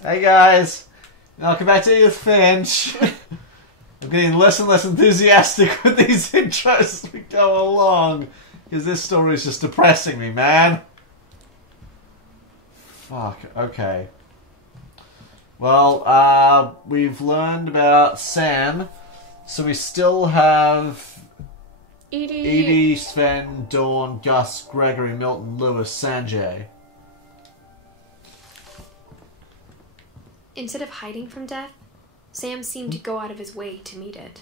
Hey guys, welcome back to Edith Finch. I'm getting less and less enthusiastic with these intros as we go along, because this story is just depressing me, man. Fuck, okay. Well, we've learned about Sam, so we still have Edie, Sven, Dawn, Gus, Gregory, Milton, Lewis, Sanjay. Instead of hiding from death, Sam seemed to go out of his way to meet it.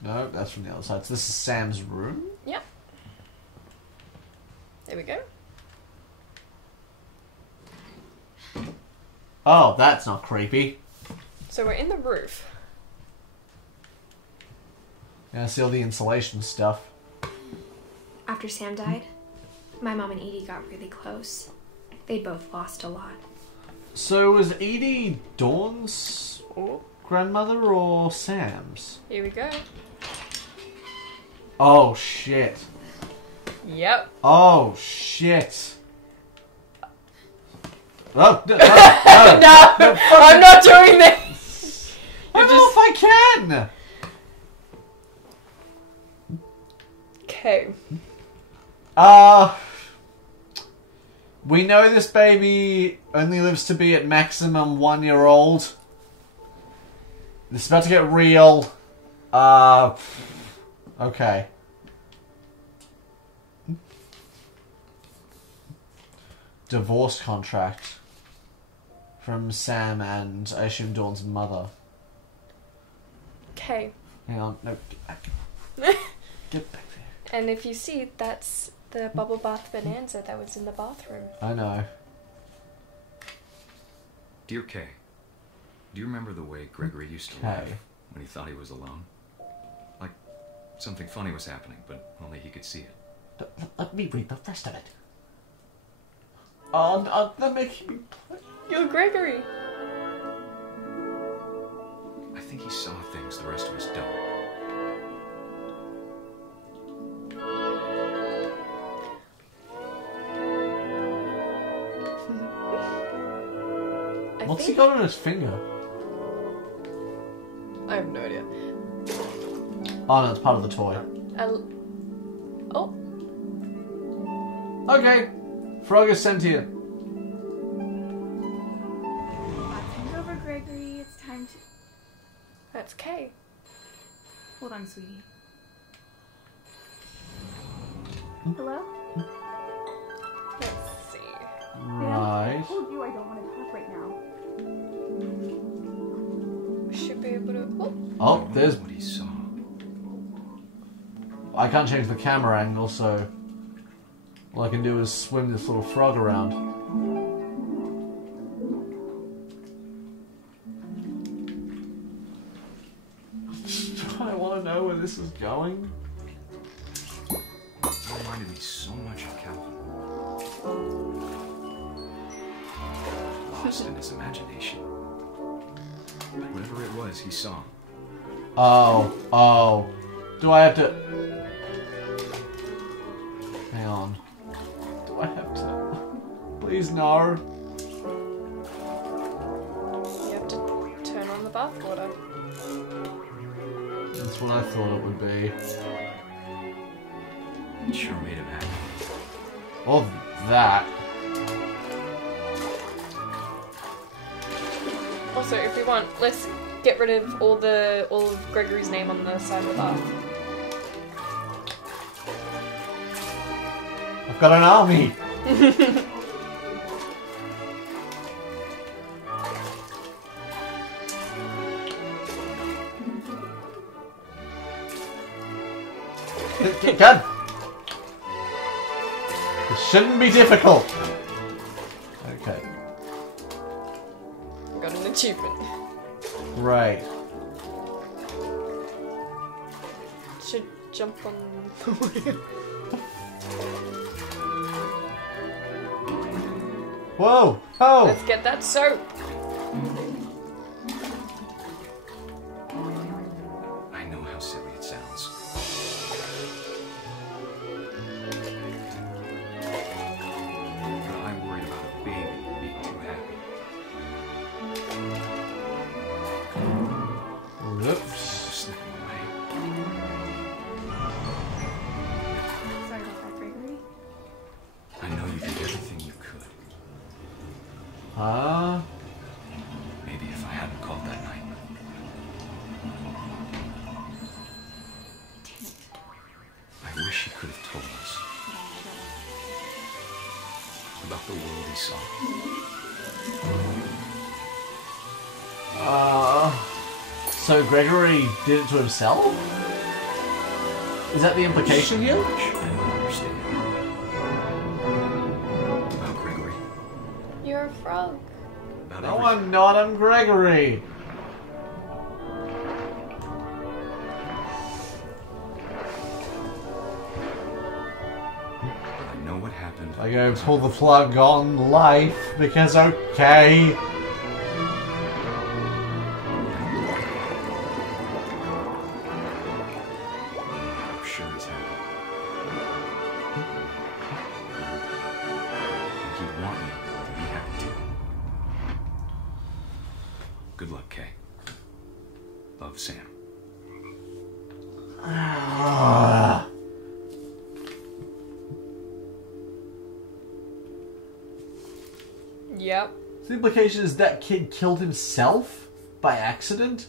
No, that's from the other side. So this is Sam's room? Yep. There we go. Oh, that's not creepy. So we're in the roof. Yeah, I see all the insulation stuff. After Sam died, my mom and Edie got really close. They'd both lost a lot. So was Edie Dawn's grandmother or Sam's? Here we go. Oh, shit. Yep. Oh, shit. Oh, no, No, I'm not doing this. I don't know if I can. Okay. We know this baby only lives to be at maximum 1 year old. This is about to get real. Okay. Divorce contract from Sam and I assume Dawn's mother. Okay. Hang on, no, get back. Get back there. And if you see, that's the bubble bath bonanza that was in the bathroom. I know. Dear Kay, do you remember the way Gregory used to laugh when he thought he was alone? Like something funny was happening, but only he could see it. Let me read the rest of it. Oh, they're making me play. You're Gregory. I think he saw things the rest of us don't. What's he got on his finger? I have no idea. Oh no, it's part of the toy. Oh. Okay. Frog is sent here. Come over, Gregory. It's time to... That's Kay. Hold on, sweetie. Hello? Let's see. Right. I told you I don't want to talk right now. Should be able to... Oh, there's... what he saw. I can't change the camera angle, so... all I can do is swim this little frog around. I want to know where this is going. It reminded me so much of Calvin. Lost in his imagination. Whatever it was, he saw. Oh. Do I have to... hang on. Do I have to... please, no. You have to turn on the bathwater. That's what I thought it would be. It sure made him happy. Or that. Also, if we want, let's get rid of all of Gregory's name on the side of the bath. I've got an army. Good. This shouldn't be difficult. Okay. Got an achievement. Right. Should jump on the wheel. Whoa! Oh! Let's get that soap. I know how silly it sounds. But I'm worried about a baby being too happy. Huh? Maybe if I hadn't called that night. I wish he could have told us about the world he saw. So Gregory did it to himself? Is that the implication here? Much I don't understand about Gregory. You're a frog. About No, everything. I'm not. I'm Gregory. I know what happened. I go pull the plug on life because okay. I'm sure he's happy. And he'd want me to be happy too. Good luck, Kay. Love, Sam. Yep. The implication is that kid killed himself by accident?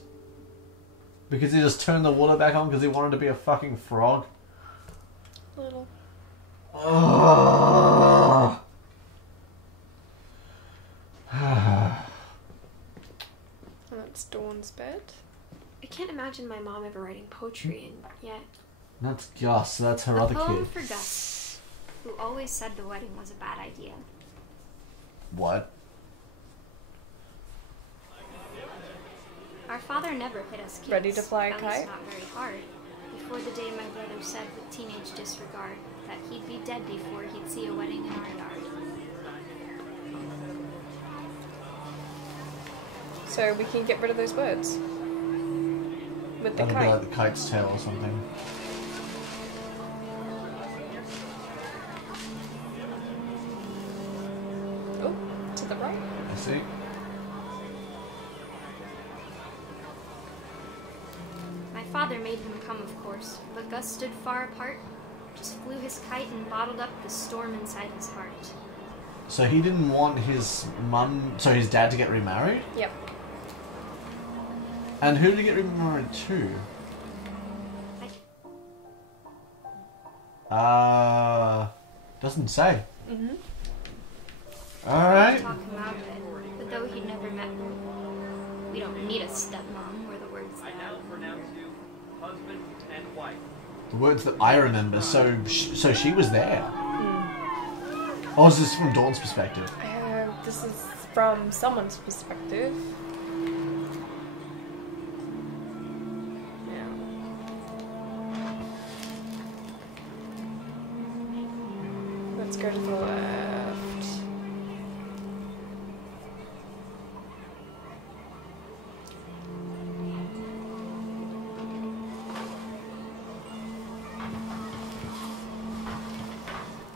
Because he just turned the water back on because he wanted to be a fucking frog? Little. Ugh. And that's Dawn's bed. I can't imagine my mom ever writing poetry, and yet That's Gus, that's her a other poem kid. for Gus, who always said the wedding was a bad idea. What? Our father never hit us kids. Ready to fly a at least kite? not very hard. Before the day my brother said with teenage disregard that he'd be dead before he'd see a wedding in our yard. So we can get rid of those words. With the That'll be kite. like the kite's tail or something. Oh, to the right. I see. My father made him come, of course, but Gus stood far apart, just flew his kite and bottled up the storm inside his heart. So he didn't want his his dad to get remarried? Yep. And who did he get remarried to? Doesn't say. Mm-hmm. Alright. Talk him out of it, but though he'd never met her, we don't need a stepmom, were the words that husband and wife. The words that I remember, so she was there. Or is this from Dawn's perspective? This is from someone's perspective. Yeah. Let's go to the left.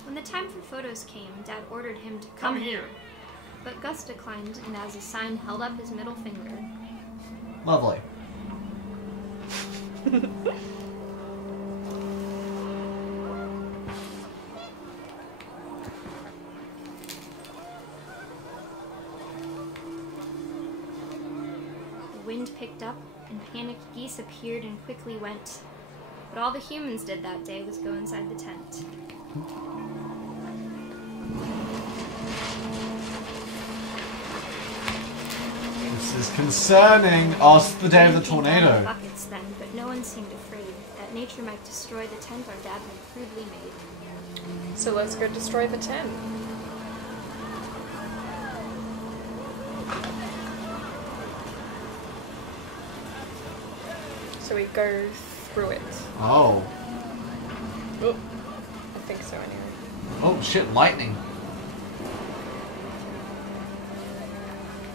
When the time for photos came, Dad ordered him to come here. But Gus declined, and as a sign held up his middle finger. Lovely. The wind picked up, and panicked geese appeared and quickly went. But all the humans did that day was go inside the tent. This is concerning. Oh, it's the day of the Came down in tornado. buckets then, but no one seemed afraid that nature might destroy the tent our dad had crudely made. So let's go destroy the tent. So we go through it. Oh. Oh, I think so anyway. Oh shit, lightning.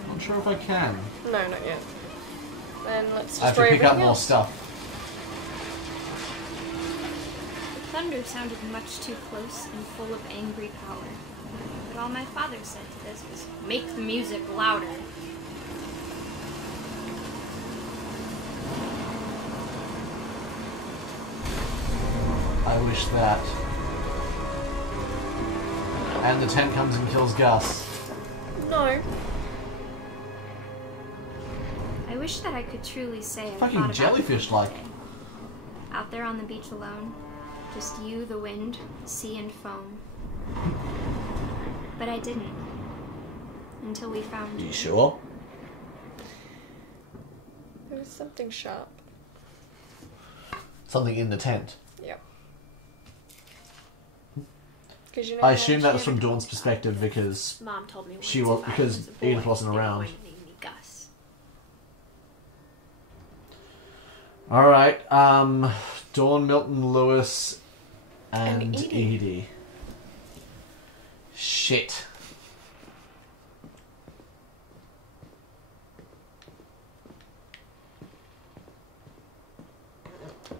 Not sure if I can. No, not yet. Then let's I have to destroy pick up everything more else. stuff. The thunder sounded much too close and full of angry power. But all my father said to this was, "Make the music louder." I wish that. And the tent comes and kills Gus. No. I wish that I could truly say I thought Fucking about jellyfish-like. it. Out there on the beach alone, just you, the wind, sea, and foam. But I didn't. Until we found you. You sure? There was something sharp. Something in the tent. Yep. Because you know. I assume that was from Dawn's perspective because Mom told me she once was if I because a boy, Edith wasn't they were around. going to name me Gus. All right. Dawn, Milton, Lewis, and Edie. Shit.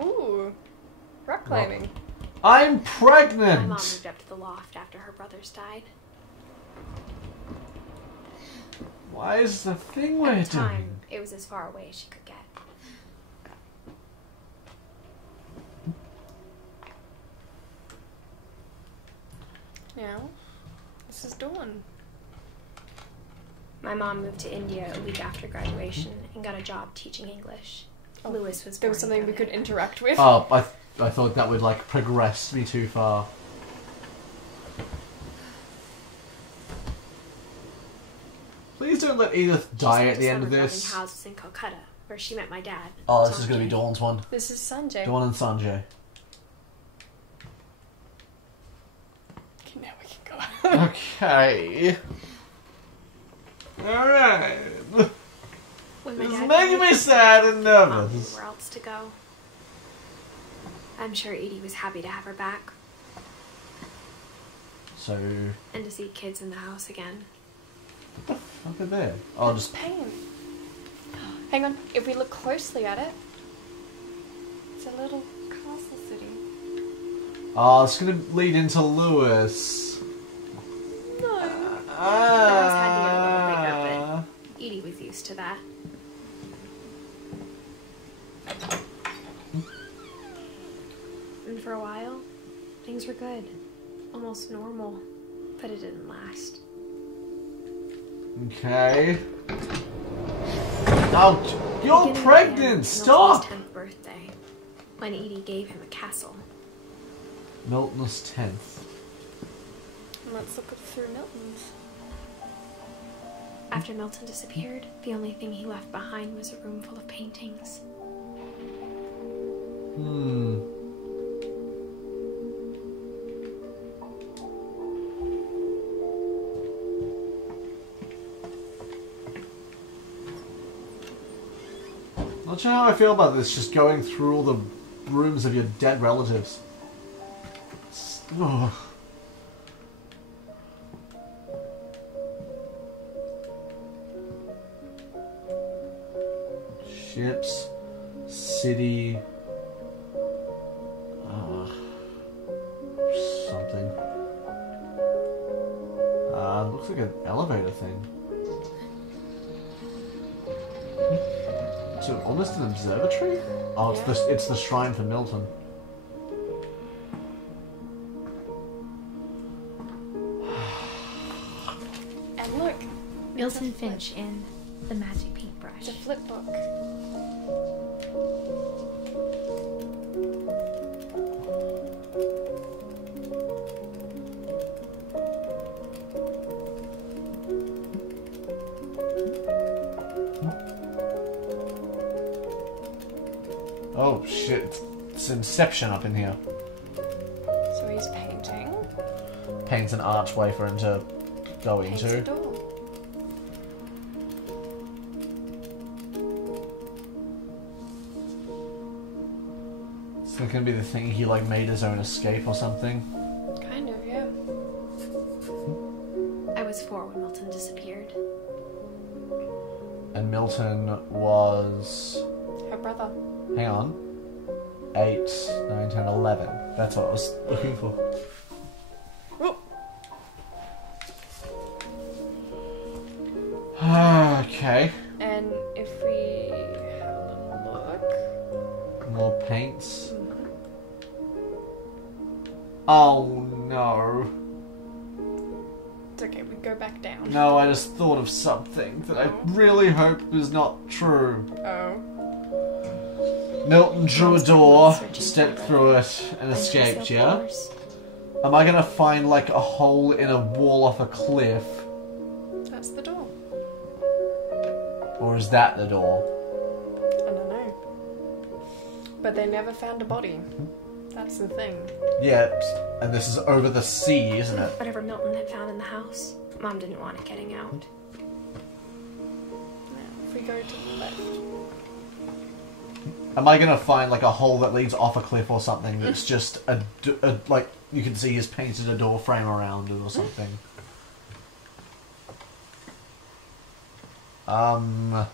Ooh. Rock climbing. I'm My pregnant. mom moved up to the loft after her brothers died. Why is the thing we're At the time, doing? it was as far away as she could get. Now, this is Dawn. My mom moved to India a week after graduation and got a job teaching English. Lewis was There was born something we earlier. could interact with. Oh, I thought that would like progress me too far. Please don't let Edith She die spent at the end of summer this. building houses in Calcutta, where she met my dad. Oh, this is going to be Sanjay. Dawn's one. This is Sanjay. Dawn and Sanjay. Okay, now we can go. Okay. Alright. When my It's dad making died, me sad and Mom knew nervous. where else to go. I'm sure Edie was happy to have her back So, and to see kids in the house again. look at there. Oh, just Pain. Hang on. If we look closely at it, it's a little castle city. oh, it's gonna lead into Lewis. No. The house had to get a little bigger, but Edie was used to that. And for a while, things were good. Almost normal. But it didn't last. Okay. Oh, you're Beginning pregnant! again, Stop! Milton's 10th birthday, when Edie gave him a castle. Milton's 10th. Let's look through Milton's. After Milton disappeared, the only thing he left behind was a room full of paintings. Hmm. Not sure how I feel about this, just going through all the rooms of your dead relatives. Ugh. Ships, city, something. Looks like an elevator thing. So almost an observatory? Oh, it's the shrine for Milton. And look, Milton Finch in The Magic Paintbrush. it's a flip book. Oh shit, it's Inception up in here. So he's painting. Paints an archway for him to go Paints a into. door. It's gonna be the thing he like made his own escape or something. Kind of, yeah. I was 4 when Milton disappeared. And Milton was... Her brother. hang on. 8, 9, 10, 11. That's what I was looking for. Oh, Okay. and if we have a little look. More paints. Oh no. It's okay, we go back down. No, I just thought of something that I really hope is not true. Oh. Milton drew a door, stepped through it, and escaped, yeah? Am I gonna find, like, a hole in a wall off a cliff? That's the door. Or is that the door? I don't know. But they never found a body. That's the thing. Yeah, and this is over the sea, isn't it? Whatever Milton had found in the house, Mom didn't want it getting out. Now, if we go to the left. Am I gonna find, like, a hole that leads off a cliff or something that's just like, you can see he's painted a door frame around it or something? What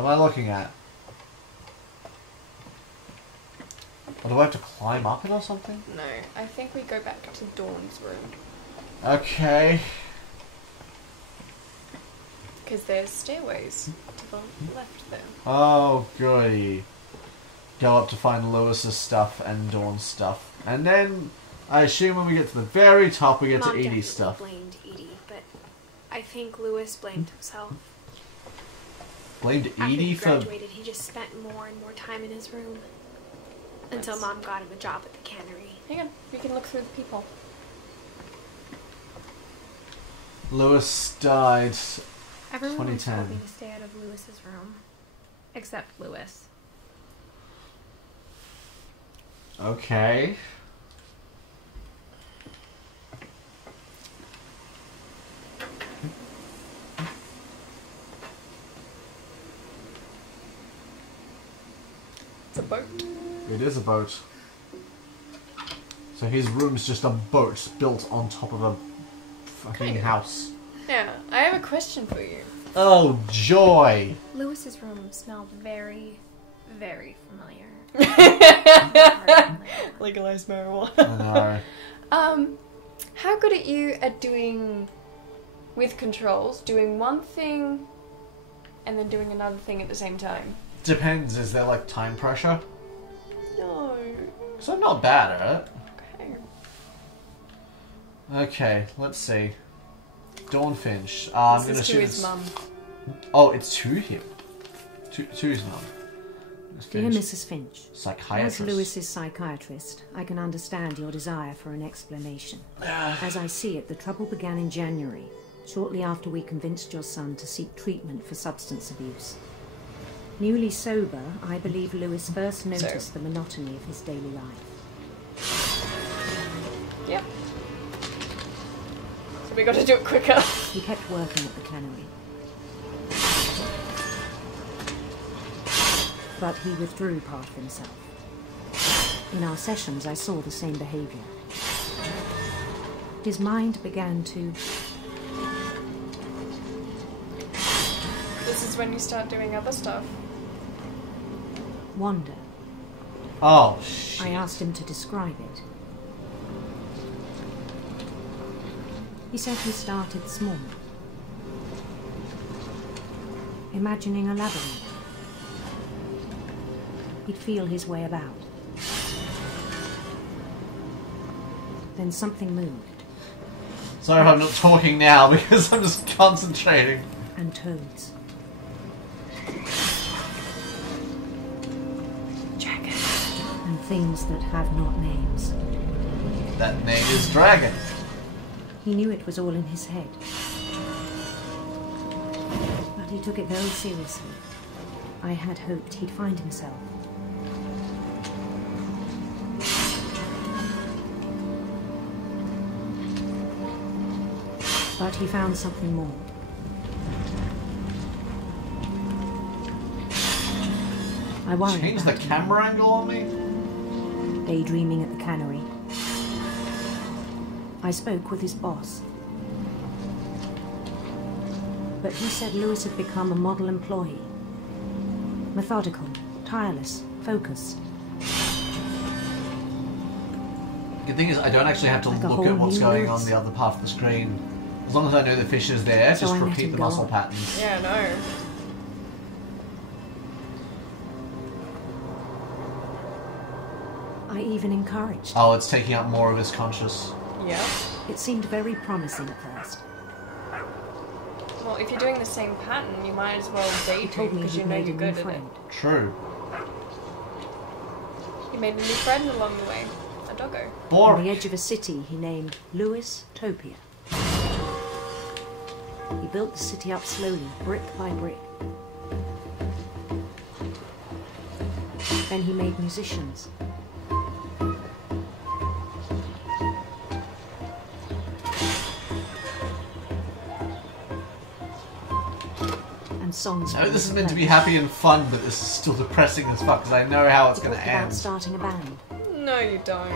am I looking at? Or do I have to climb up it or something? No, I think we go back to Dawn's room. Okay. Because there's stairways to the left there. Oh, goody. Go up to find Lewis's stuff and Dawn's stuff. And then, I assume when we get to the very top, we get Mom to Edie's definitely stuff. blamed Edie, but I think Lewis blamed himself. Blamed After Edie he for... graduated, he just spent more and more time in his room. Until That's- Mom got him a job at the cannery. Hang on, we can look through the people. Lewis died. Everyone 2010. told me to stay out of Lewis's room. Except Lewis. Okay. It's a boat. It is a boat. So his room's just a boat built on top of a fucking Okay. house. Yeah, I have a question for you. Oh, joy! Lewis's room smelled very, very familiar. Legalized marijuana. I know. How good are you at doing, with controls, doing one thing and then doing another thing at the same time? Depends, is there like time pressure? No. So I'm not bad at it. Okay. Okay, let's see. Dawn Finch. I'm This gonna is to shoot his this- mum. Oh, it's to him. To his mum. Miss Dear Finch, Mrs. Finch, as psychiatrist. Lewis's psychiatrist, I can understand your desire for an explanation. As I see it, the trouble began in January, shortly after we convinced your son to seek treatment for substance abuse. Newly sober, I believe Lewis first noticed the monotony of his daily life. Yep. So we got to do it quicker. He kept working at the cannery. But he withdrew part of himself. In our sessions, I saw the same behavior. His mind began to... This is when you start doing other stuff. wander. Oh, shit. I asked him to describe it. He said he started small, imagining a labyrinth. He'd feel his way about. Then something moved, Sorry if I'm not talking now because I'm just concentrating. and toads. Dragon. And things that have not names. That name is Dragon. He knew it was all in his head. But he took it very seriously. I had hoped he'd find himself. But he found something more. I worried Change the about him. camera angle on me? Daydreaming at the cannery. I spoke with his boss. But he said Lewis had become a model employee. Methodical, tireless, focused. The thing is, I don't actually have to Like a look at whole what's new going Lewis. on the other part of the screen. As long as I know the fish is there, So just I let repeat him the go muscle on. patterns. Yeah, no. I even encouraged. Oh, it's taking up more of his conscious. Yeah. It seemed very promising at first. Well, if you're doing the same pattern, you might as well He daydream told me because he'd you know made a you're new good at it. friend. True. You made a new friend along the way. A doggo. On Boring. the edge of a city he named Lewis Topia. He built the city up slowly, brick by brick. Then he made musicians. And songs. I know for this is him meant to be play. happy and fun, but this is still depressing as fuck because I know how it's He going to talked about end. starting a band. No, you don't.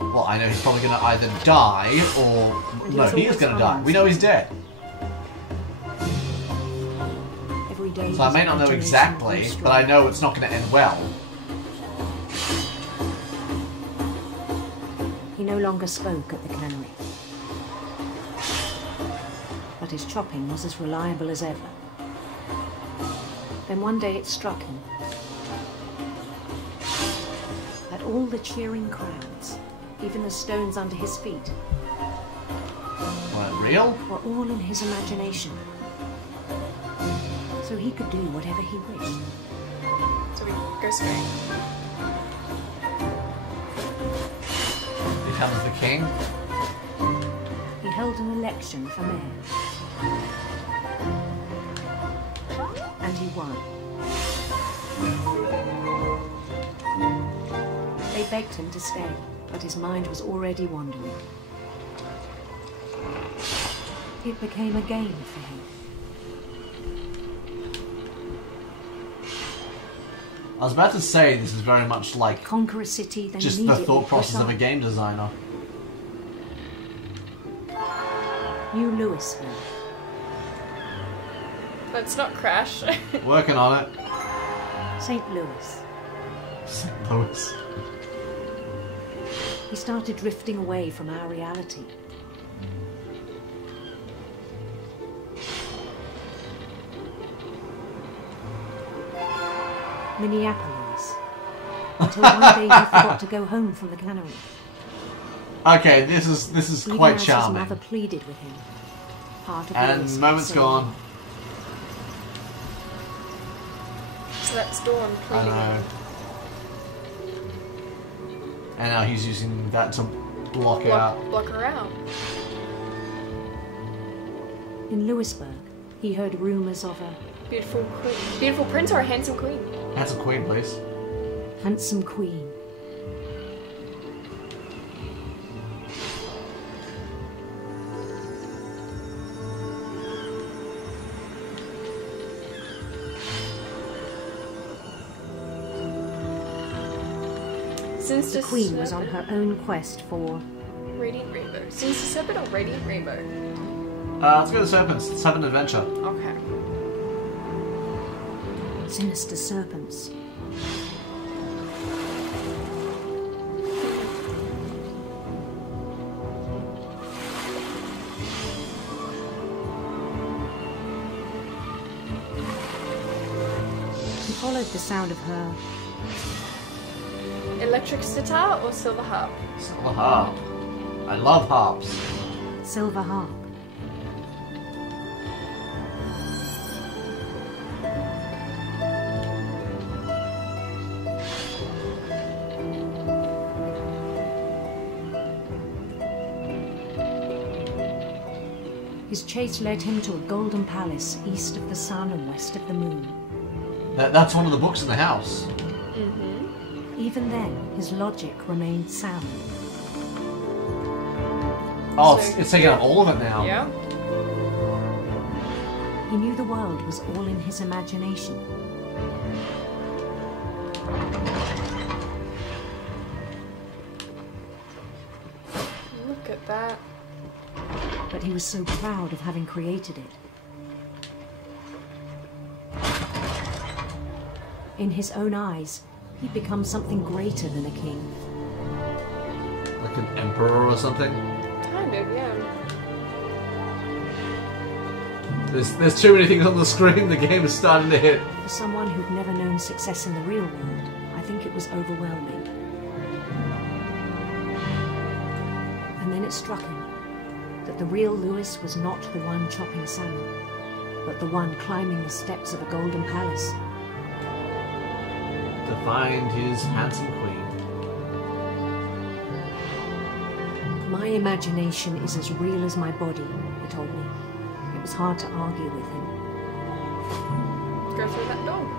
Well, I know he's probably going to either die or... And No, he's he is always going to die. fine. We know he's dead. Every day. So I may not know exactly, but I know it's not going to end well. He no longer spoke at the cannery. But his chopping was as reliable as ever. Then one day it struck him that all the cheering crowds, even the stones under his feet, Well, real? were all in his imagination. So he could do whatever he wished. So we go straight. Becomes the king. He held an election for mayor. And he won. They begged him to stay, but his mind was already wandering. It became a game for him. I was about to say this is very much like Conquer a city, then just the immediately thought process of a push game designer. on. New Louisville. Let's not crash. Working on it. St. Louis. St. Louis. He started drifting away from our reality. Minneapolis. Until one day he forgot to go home from the cannery. Okay, this is Even quite as charming. his mother pleaded with him. Part of And Louis moment's said gone. So that's Dawn I pleading. know. And now he's using that to block it out. Block her out. In Louisburg, he heard rumours of a Beautiful queen. Beautiful prince or a handsome queen? Handsome queen, please. handsome queen. Since The queen was on her own quest for Radiant Rainbow. Since the serpent or Radiant Rainbow? Let's go to the Serpents. Let's have an adventure. Okay. sinister serpents. He followed the sound of her Electric sitar or silver harp? Silver harp. I love harps. silver harp. His chase led him to a golden palace east of the sun and west of the moon. That's one of the books in the house. Even then, his logic remained sound. Oh, So- it's taking up all of it now. Yeah. He knew the world was all in his imagination. Look at that. But he was so proud of having created it. In his own eyes, he'd become something greater than a king. Like an emperor or something. Kind of, yeah. There's too many things on the screen. The game is starting to hit. For someone who'd never known success in the real world, I think it was overwhelming. And then it struck him. that the real Lewis was not the one chopping salmon, but the one climbing the steps of a golden palace. To find his handsome queen. My imagination is as real as my body, he told me. It was hard to argue with him. Go through that door.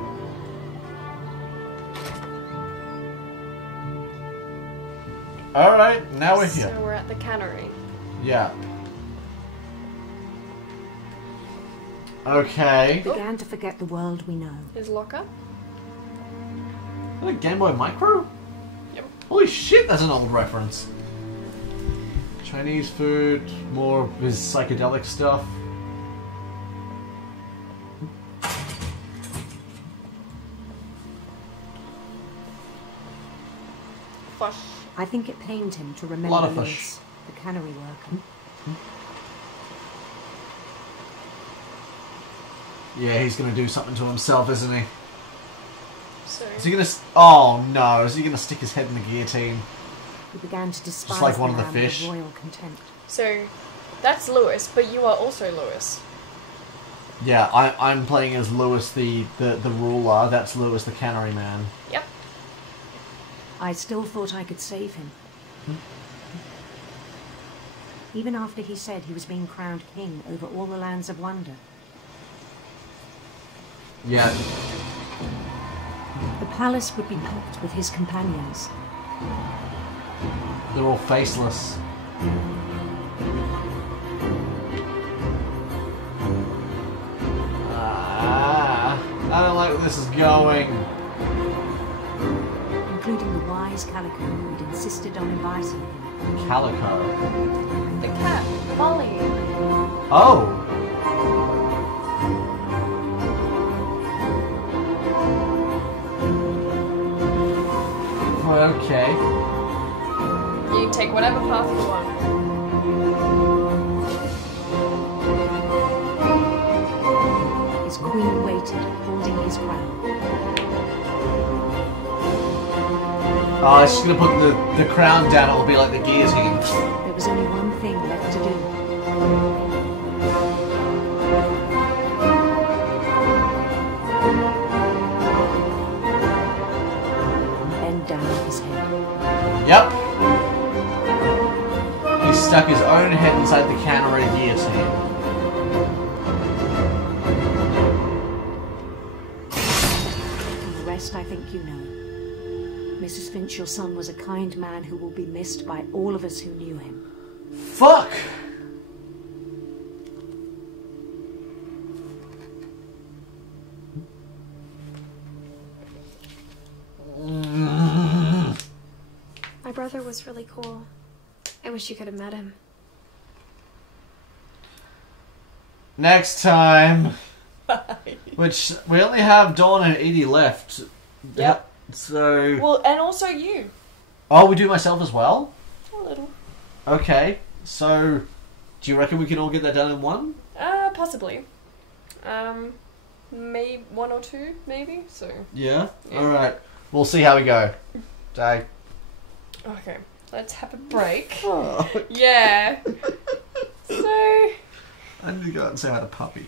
Alright, now we're here. So we're at the cannery. Yeah. Okay. Began to forget the world we know. His locker. Is that a Game Boy Micro? Yep. Holy shit, that's an old reference. Chinese food, more of his psychedelic stuff. Fish. I think it pained him to remember Lot of fish. Lewis, the cannery worker. Yeah, he's gonna do something to himself, isn't he? So Is he gonna... Oh no, is he gonna stick his head in the guillotine? He began to despise like one of the man fish. with royal contempt. So that's Lewis, but you are also Lewis. Yeah, I'm playing as Lewis the ruler. That's Lewis the cannery man. Yep. I still thought I could save him. Even after he said he was being crowned king over all the lands of wonder. Yeah. The palace would be packed with his companions. They're all faceless. I don't like where this is going. Including the wise Calico who'd insisted on inviting him. Calico. The cat, Molly. Oh! Okay. You take whatever path you want. His queen waited, holding his crown. Oh, she's gonna put the crown down, it'll be like the guillotine. There was only one thing left to do. Bend down his head. Yep. He stuck his own head inside the cannery guillotine. The rest I think you know. Mrs. Finch, your son was a kind man who will be missed by all of us who knew him. Fuck! My brother was really cool. I wish you could have met him. Next time. Which, we only have Dawn and Edie left. Yep. So... Well, and also you. Oh, we do myself as well? A little. Okay. So, do you reckon we can all get that done in one? Possibly. Maybe one or two, maybe. So. Yeah? Yeah. Alright. We'll see how we go. Day. Okay. Let's have a break. Oh. Yeah. So. I need to go out and say hi to Puppy.